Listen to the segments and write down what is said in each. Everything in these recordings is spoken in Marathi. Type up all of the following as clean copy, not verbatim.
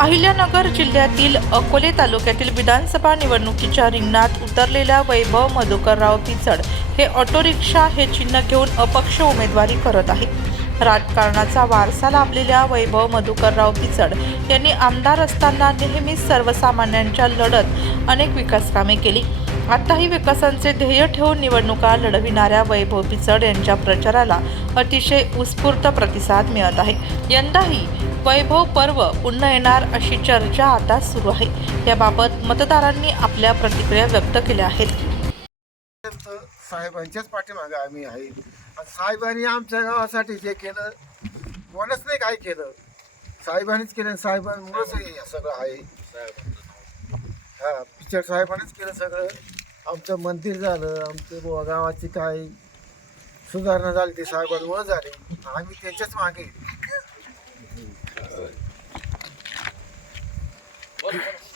अहिल्यानगर जिल्ह्यातील अकोले तालुक्यातील विधानसभा निवडणुकीच्या रिंगणात उतरलेल्या वैभव मधुकरराव पिचड हे ऑटो रिक्षा हे चिन्ह घेऊन अपक्ष उमेदवारी करत आहे. राजकारणाचा वारसा लाभलेल्या वैभव मधुकरराव पिचड यांनी आमदार असताना नेहमीच सर्वसामान्यांच्या लढत अनेक विकासकामे केली. आताही विकासांचे ध्येय ठेवून निवडणुका लढविणाऱ्या वैभव पिचड यांच्या प्रचाराला अतिशय उत्स्फूर्त प्रतिसाद मिळत आहे. यंदाही वैभव पर्व पुन्हा येणार अशी चर्चा आता सुरू आहे. याबाबत मतदारांनी आपल्या प्रतिक्रिया व्यक्त केल्या आहेत. साहेबांच्याच पाठीमागे आम्ही आहे. साहेबांनी आमच्या गावासाठी जे केलं कोणच नाही काय केलं, साहेबांनीच केलं. साहेबांमुळेच हे सगळं आहे. पिचड साहेबांनीच केलं सगळं. आमचं मंदिर झालं, आमचं गावाची काय सुधारणा झाली ती साहेबांमुळे झाली. आम्ही त्यांच्याच मागे.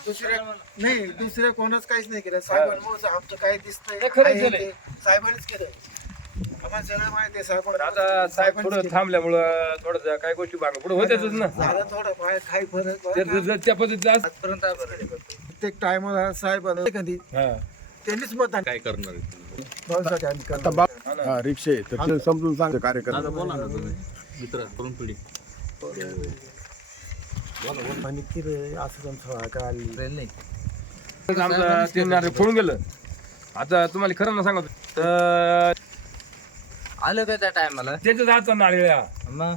दुसऱ्या कोणाच काहीच नाही केलं. साहेबांमुळे आमचं काही दिसतंय साहेबांनीच केलं. आम्हाला सगळं माहिती आहे. साहेबांना आता साहेब थोडं थांबल्यामुळं थोडं काही गोष्टी मागे पुढे होत्याच ना. झालं थोडं काही फरक त्या पद्धतीला आजपर्यंत प्रत्येक टायमाला साहेबांना कधी त्यांनीच मतदान काय करणार भाऊसाठी आम्ही करणार. रिक्षे तर समजून सांग कार्यक्रम बोला ना तुम्ही मित्र तरुण पिढी आणि किती असं काय नाही. आमचं ते फोडून गेलं. आता तुम्हाला खरं ना सांगतो तर आलं का त्या टायमाला त्याच्याच हातचा नारळ मग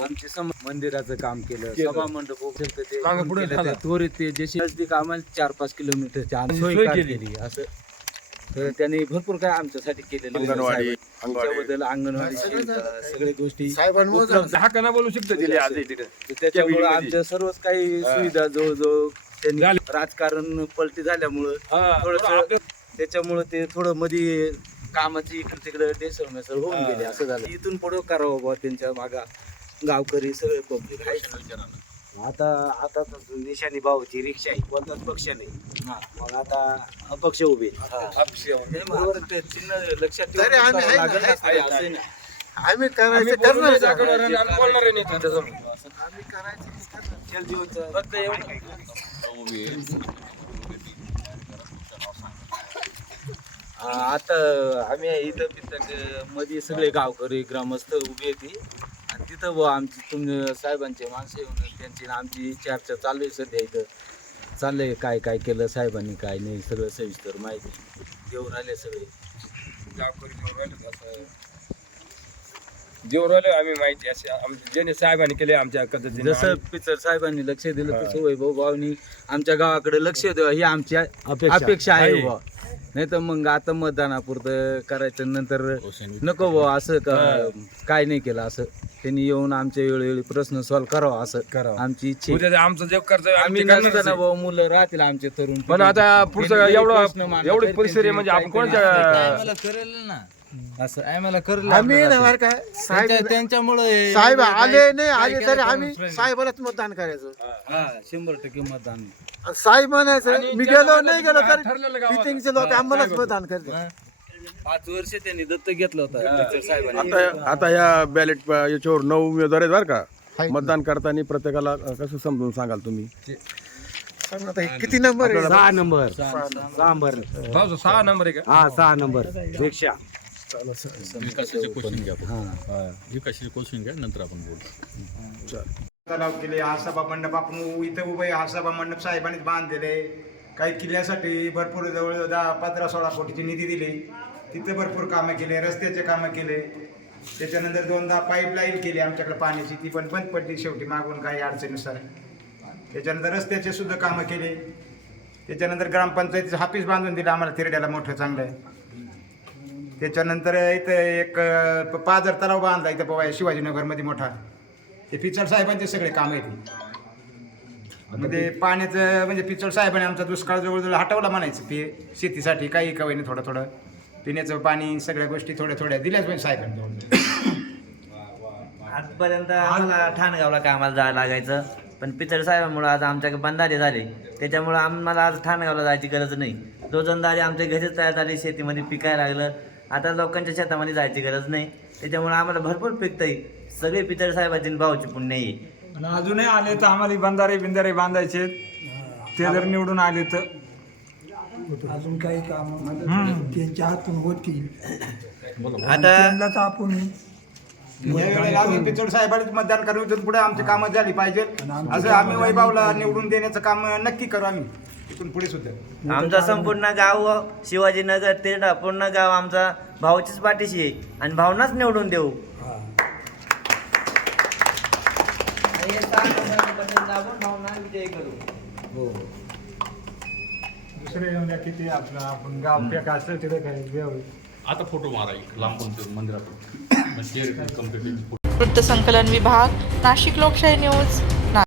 आमचे मंदिराचं काम केलं, केलं. सभा मंडप मागं पुढे झालं. त्वरित ते जशी नजदीक आम्हाला 4-5 किलोमीटरच्या सोय सोय केली. केली. असं तर त्यांनी भरपूर काय आमच्यासाठी केलेलं आहे. अंगणवाडी, त्याबद्दल अंगणवाडी सगळ्या गोष्टी साहेबांमुळे हा कना बोलू शकतो दिले आज तिथे त्याच्यामुळे आमच्या सर्वच काही सुविधा जवळजवळ त्यांनी राजकारण पलटी झाल्यामुळं थोडंसं त्याच्यामुळे ते थोडं मध्ये कामाची इकडे तिकडे डेसळ होऊन गेले. असं झालं. इथून पुढे करावं बाबा त्यांच्या मागा गावकरी सगळे पब्लिक आहे. आता निशाणी भाऊची रिक्षा आहे, कोणताच पक्ष नाही. मग आता अपक्ष उभे बरोबर ते चिन्ह लक्षात तरी आम्ही आहे ना, लागेल ना, असं नाही. आम्ही करायचं करणार. आम्ही करायचं जलजीवनचं फक्त एवढं. आता आम्ही इथं तिथं मध्ये सगळे गावकरी ग्रामस्थ उभे होते आणि तिथं बुवा आमची तुम्ही साहेबांचे माणसं येऊन त्यांची आमची चर्चा चालू आहे. सध्या इथं चाललंय काय काय केलं साहेबांनी काय नाही सगळं सविस्तर माहिती देऊन राहिले सगळे देऊ राहिले आम्ही माहिती असे ज्याने साहेबांनी केले आमच्या पद्धतीने. जसं पिचड साहेबांनी लक्ष दिलं तसं वैभव भाऊनी आमच्या गावाकडे लक्ष द्यावं ही आमची अपेक्षा आहे बुवा. नाही तर मग आता मतदानापुरतं करायचं नंतर नको बुवा असं काय नाही केलं असं त्यांनी येऊन आमच्या वेळोवेळी प्रश्न सॉल्व्ह करावा असं करावं आमची इच्छा. उद्या आमचं जे कर्तव्य आम्ही नसताना बुवा मुलं राहतील आमचे तरुण पण आता पुढचं एवढी परिसर आहे म्हणजे आपण कोणाच्या करेल ना असं आम्हाला करेल आम्ही नाही काय साहेब त्यांच्यामुळे साहेब आले नाही आले तरी आम्ही साहेबालाच मतदान करायचं. 100% मतदान. आणि साहेब म्हणायचं मी गेलो नाही गेलो तर ठरलेलं गावात. मिटिंगचे लोक आम्हालाच मतदान करतात. 5 वर्ष त्यांनी दत्तक घेतलं होतं साहेबांनी. आता या बॅलेट याच्यावर 9 उमेदवार आहेत बरं का. मतदान करताना प्रत्येकाला कसं समजून सांगाल तुम्ही? सांग आता हे किती नंबर आहे? 6 नंबर 6 नंबर भाऊ 6 नंबर आहे का? 6 नंबर रिक्षा. विकासाचे क्वेश्चन घ्या विकासाचे क्वेश्चन घ्या नंतर आपण बोलू. तलाव केले. हा सभा मंडप आपण इथं उभे हा सभा मंडप साहेबांनीच बांधलेले. काही किल्ल्यासाठी भरपूर जवळ 15-16 कोटीची निधी दिली. तिथं भरपूर कामं केले, रस्त्याचे कामं केले. त्याच्यानंतर 2दा पाईपलाईन केली आमच्याकडे पाण्याची, ती पण बंद पडली शेवटी मागून काही अडचणीनुसार. त्याच्यानंतर रस्त्याचे सुद्धा कामं केले. त्याच्यानंतर ग्रामपंचायतीचं ऑफिस बांधून दिलं आम्हाला तिरड्याला मोठं चांगलं. त्याच्यानंतर इथं एक पाझर तलाव बांधला इथं पवा शिवाजीनगरमध्ये मोठा. ते पिचड साहेबांचे सगळे काम आहेत. म्हणजे पाण्याचं म्हणजे पिचड साहेबांनी आमचा दुष्काळ जवळजवळ हटवला म्हणायचं. शेतीसाठी काही कवायने थोडं थोडं पिण्याचं पाणी सगळ्या गोष्टी थोड्या थोड्या दिल्याच पाहिजे साहेबांनी. आजपर्यंत आम्हाला ठाणगावला कामाला जायला लागायचं, पण पिचड साहेबांमुळे आज आमच्याकडे बंधारे झाले. त्याच्यामुळं आम्हाला आज ठाणगावला जायची गरज नाही. रोजंदारी आमच्या घरीच तयार झाली, शेतीमध्ये पिकायला लागलं. आता लोकांच्या शेतामध्ये जायची गरज नाही. त्याच्यामुळे आम्हाला भरपूर पिकतंय. सगळे पिचड साहेबांची भाऊची पुण्य आहे. आणि अजूनही आले तर आम्हाला बंधारे बिंधारे बांधायचे ते जर निवडून आले तर अजून काही काम त्यांच्या हातून होतील आता त्यांनाच आपण या वेळेला आम्ही पिचड साहेबांनीच मतदान करू इथून पुढे आमची कामं झाली पाहिजे असं आम्ही वैभवला निवडून देण्याचं काम नक्की करू आम्ही इथून पुढे सुद्धा. आमचा संपूर्ण गाव शिवाजीनगर तेरडा पूर्ण गाव आमचा भाऊचीच पाठीशी आहे आणि भावनाच निवडून देऊ. भावना विजयी करू. दुसरे येऊन द्या किती आपलं आपण गाव पेका असलं तिथे काही व्यव आता फोटो मारा एक लांबून ते मंदिरातून म्हणजे कम्प्लीट वृत्तसंकलन विभाग, नाशिक लोकशाही न्यूज.